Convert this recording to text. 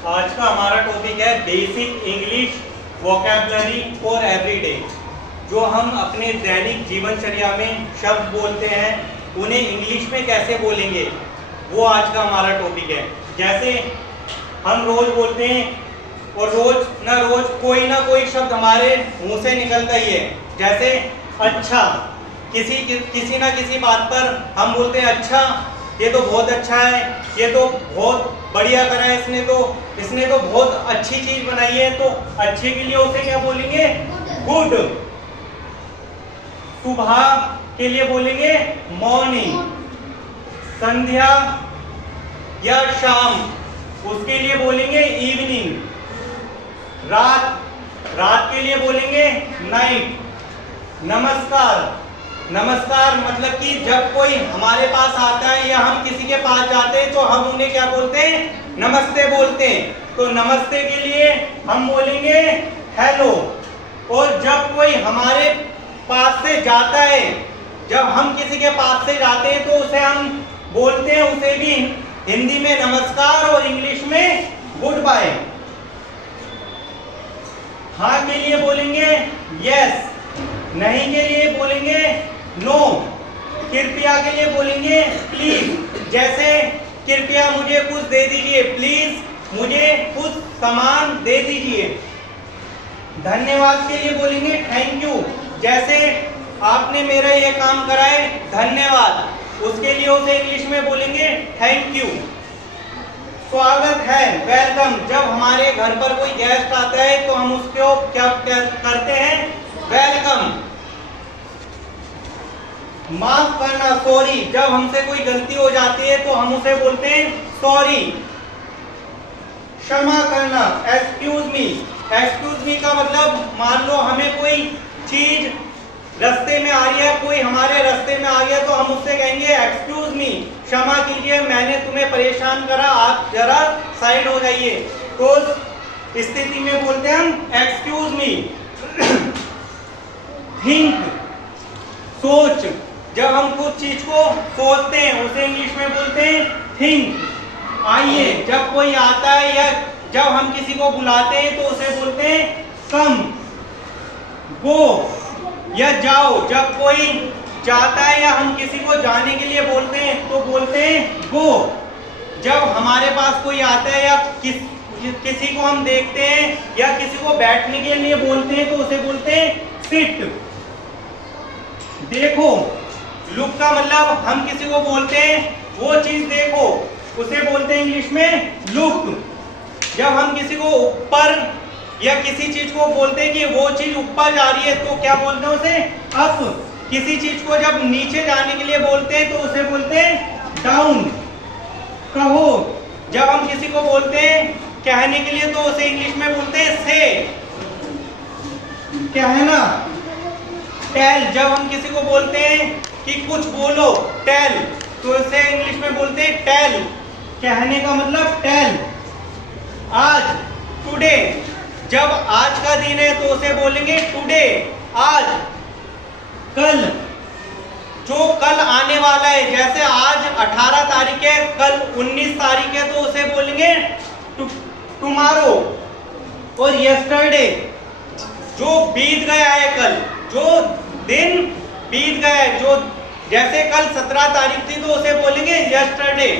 आज का हमारा टॉपिक है basic English vocabulary for everyday. जो हम अपने दैनिक जीवनचर्या में शब्द बोलते हैं उन्हें इंग्लिश में कैसे बोलेंगे, वो आज का हमारा टॉपिक है। जैसे हम रोज बोलते हैं और रोज कोई ना कोई शब्द हमारे मुंह से निकलता ही है। जैसे अच्छा, किसी ना किसी बात पर हम बोलते हैं अच्छा, ये तो बहुत अच्छा है, ये तो बहुत बढ़िया करा है इसने तो बहुत अच्छी चीज बनाई है। तो अच्छे के लिए उसे क्या बोलेंगे? गुड। सुबह के लिए बोलेंगे मॉर्निंग। संध्या या शाम उसके लिए बोलेंगे इवनिंग। रात के लिए बोलेंगे नाइट। नमस्कार मतलब कि जब कोई हमारे पास आता है या हम किसी के पास जाते हैं तो हम उन्हें क्या बोलते हैं? नमस्ते बोलते हैं। तो नमस्ते के लिए हम बोलेंगे हेलो। और जब कोई हमारे पास से जाता है, जब हम किसी के पास से जाते हैं तो उसे हम बोलते हैं, उसे भी हिंदी में नमस्कार और इंग्लिश में गुड बाय। हाँ के लिए बोलेंगे यस, नहीं के लिए बोलेंगे नो, कृपया के लिए बोलेंगे प्लीज। जैसे कृपया मुझे कुछ दे दीजिए, प्लीज मुझे कुछ सामान दे दीजिए। धन्यवाद के लिए बोलेंगे थैंक यू। जैसे आपने मेरा ये काम कराए धन्यवाद, उसके लिए उसे इंग्लिश में बोलेंगे थैंक यू। स्वागत है वेलकम। जब हमारे घर पर कोई गेस्ट आता है तो हम उसको क्या करते हैं? वेलकम। माफ करना सॉरी, जब हमसे कोई गलती हो जाती है तो हम उसे बोलते हैं सॉरी। क्षमा करना एक्सक्यूज मी का मतलब मान लो हमें कोई चीज रास्ते में आ रही है, कोई हमारे रास्ते में आ गया तो हम उससे कहेंगे एक्सक्यूज मी, क्षमा कीजिए मैंने तुम्हें परेशान करा, आप जरा साइड हो जाइए। तो स्थिति में बोलते हैं हम एक्सक्यूज मी। थिंक सोच, जब हम कुछ चीज को सोचते हैं उसे इंग्लिश में बोलते हैं थिंक। आइए, जब कोई आता है या जब हम किसी को बुलाते हैं तो उसे बोलते हैं कम। गो या जाओ, जब कोई जाता है या हम किसी को जाने के लिए बोलते हैं तो बोलते हैं गो। जब हमारे पास कोई आता है या किसी को हम देखते हैं या किसी को बैठने के लिए बोलते हैं तो उसे बोलते हैं सिट। देखो, लुक का मतलब हम किसी को बोलते हैं वो चीज देखो, उसे बोलते हैं इंग्लिश में लुक। जब हम किसी को ऊपर या किसी चीज को बोलते हैं कि वो चीज ऊपर जा रही है तो क्या बोलते हैं? उसे अप। किसी चीज को जब नीचे जाने के लिए बोलते हैं तो उसे बोलते हैं डाउन। कहो, जब हम किसी को बोलते हैं कहने के लिए तो उसे इंग्लिश में बोलते हैं से। कहना। टेल, जब हम किसी को बोलते हैं कि कुछ बोलो टेल तो उसे इंग्लिश में बोलते हैं टेल। कहने का मतलब टेल। आज टुडे, जब आज का दिन है तो उसे बोलेंगे टुडे, आज। कल, जो कल आने वाला है, जैसे आज 18 तारीख है, कल 19 तारीख है तो उसे बोलेंगे टुमारो। और यस्टरडे, जो बीत गया है, कल जो दिन बीत गया है, जो जैसे कल 17 तारीख थी तो उसे बोलेंगे यस्टरडे।